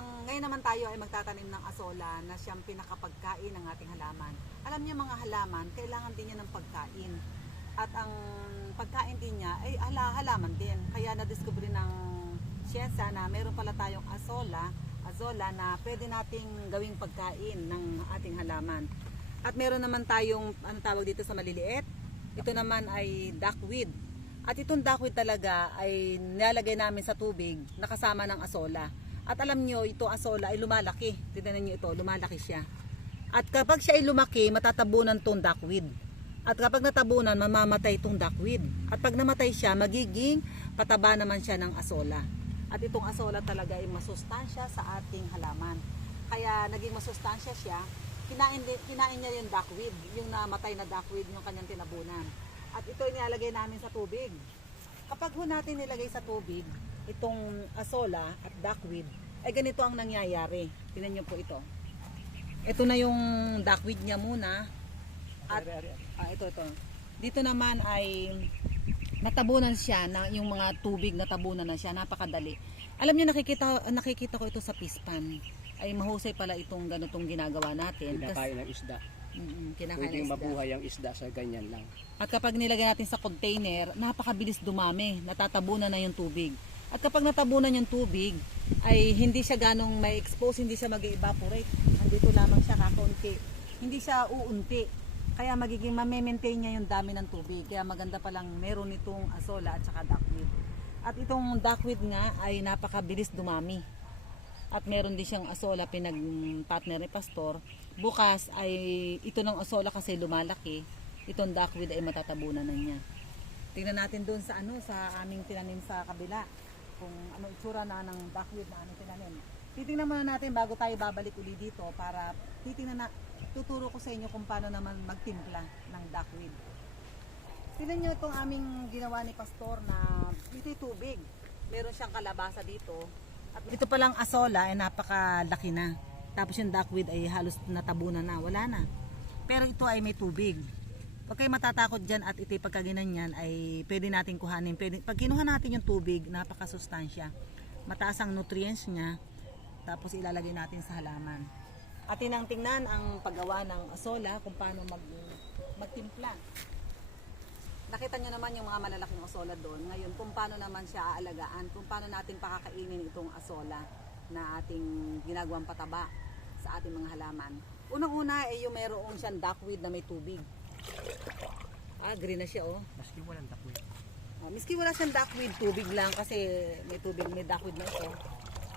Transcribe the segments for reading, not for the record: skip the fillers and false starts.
Ngayon naman tayo ay magtatanim ng asola na siyang pinakapagkain ng ating halaman. Alam niyo mga halaman, kailangan din niya ng pagkain. At ang pagkain din niya ay halaman din. Kaya na-discover ng siyensya na meron pala tayong azola na pwede nating gawing pagkain ng ating halaman. At meron naman tayong ano tawag dito sa maliliit. Ito naman ay duckweed. At itong duckweed talaga ay nilalagay namin sa tubig na kasama ng azola. At alam nyo, ito asola ay lumalaki. Tignan niyo ito, lumalaki siya. At kapag siya ay lumaki, matatabunan tong duckweed. At kapag natabunan, mamamatay itong duckweed. At pag namatay siya, magiging pataba naman siya ng asola. At itong asola talaga ay masustansya sa ating halaman. Kaya naging masustansya siya, kinain niya yung duckweed, yung namatay na duckweed, yung kanyang tinabunan. At ito nilalagay namin sa tubig. Kapag ho natin nilagay sa tubig, itong asola at duckweed, ay ganito ang nangyayari. Tingnan niyo po ito. Ito na yung duckweed niya muna. At ito. Dito naman ay natabunan siya na yung mga tubig natabunan na siya, napakadali. Alam niyo nakikita ko ito sa pispan. Ay mahusay pala itong ganitong ginagawa natin. Kinakain ng isda. Pwedeng mabuhay ang isda sa ganyan lang. At kapag nilagay natin sa container, napakabilis dumami, natatabunan na yung tubig. At kapag natabunan yung tubig, ay hindi siya ganong may expose, hindi siya mag-evaporate. Andito lamang siya kakaunti. Hindi siya uunti. Kaya magiging ma-maintain niya yung dami ng tubig. Kaya maganda palang meron itong asola at saka duckweed. At itong duckweed nga ay napakabilis dumami. At meron din siyang asola pinag-partner ni Pastor. Bukas ay ito ng asola kasi lumalaki. Itong duckweed ay matatabunan na niya. Tingnan natin doon sa sa aming tinanim sa kabila. Kung ano itsura na ng duckweed na aming tinanim. Titingnan muna natin bago tayo babalik uli dito para tuturo ko sa inyo kung paano naman magtimpla ng duckweed. Tingnan nyo itong aming ginawa ni Pastor na ito'y tubig. Meron siyang kalabasa dito. At ito palang asola ay napakalaki na. Tapos yung duckweed ay halos natabunan na, wala na. Pero ito ay may tubig. Huwag kayo matatakot dyan at ito'y pagkaginanyan ay pwede natin kuhanin. Pag kinuha natin yung tubig, napakasustansya. Mataas ang nutrients niya. Tapos ilalagay natin sa halaman. At tingnan ang paggawa ng asola kung paano magtimpla. Nakita nyo naman yung mga malalaking asola doon. Ngayon kung paano naman siya aalagaan, kung paano natin pakakainin itong asola na ating ginagawang pataba sa ating mga halaman. Unang-una ay yung mayroong siyang duckweed na may tubig. Green na siya Maski walang duckweed. Miski wala siyang duckweed, tubig lang kasi may tubig, may duckweed na ito.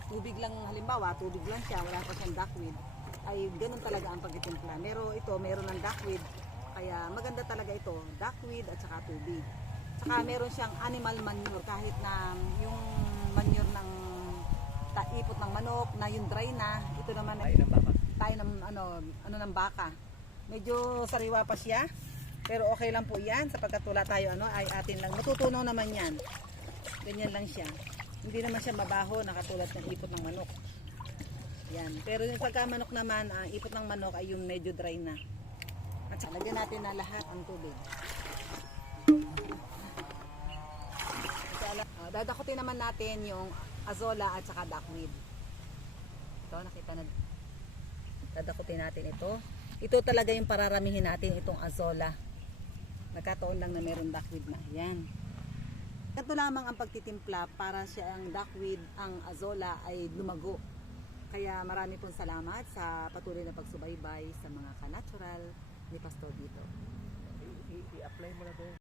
Tubig lang halimbawa, tubig lang siya, wala pa siyang duckweed. Ay ganun talaga ang pagtitimpla. Pero ito, meron ng duckweed. Kaya maganda talaga ito, duckweed at saka tubig. Saka meron siyang animal manure kahit na yung manure ng ipot ng manok na yung dry na, ito naman ay tayo ng ng baka. Medyo sariwa pa siya. Pero okay lang po 'yan sapagkat wala tayo ay atin lang. Matutunaw naman 'yan. Ganyan lang siya. Hindi naman siya mabaho na katulad ng ipot ng manok. Yan. Pero yung pagka manok naman, ang ipot ng manok ay yung medyo dry na. At lagyan natin na lahat ang tubig. Dadakutin naman natin yung azola at saka duckweed. Ito, nakita na. Dadakutin natin ito. Ito talaga yung pararamihin natin itong azola. Nagkataon lang na meron duckweed na. Yan. Ito lamang ang pagtitimpla para siya ang duckweed, ang azola ay lumago. Kaya marami pong salamat sa patuloy na pagsubaybay sa mga ka-natural ni Pastor dito. I-apply mo na doon.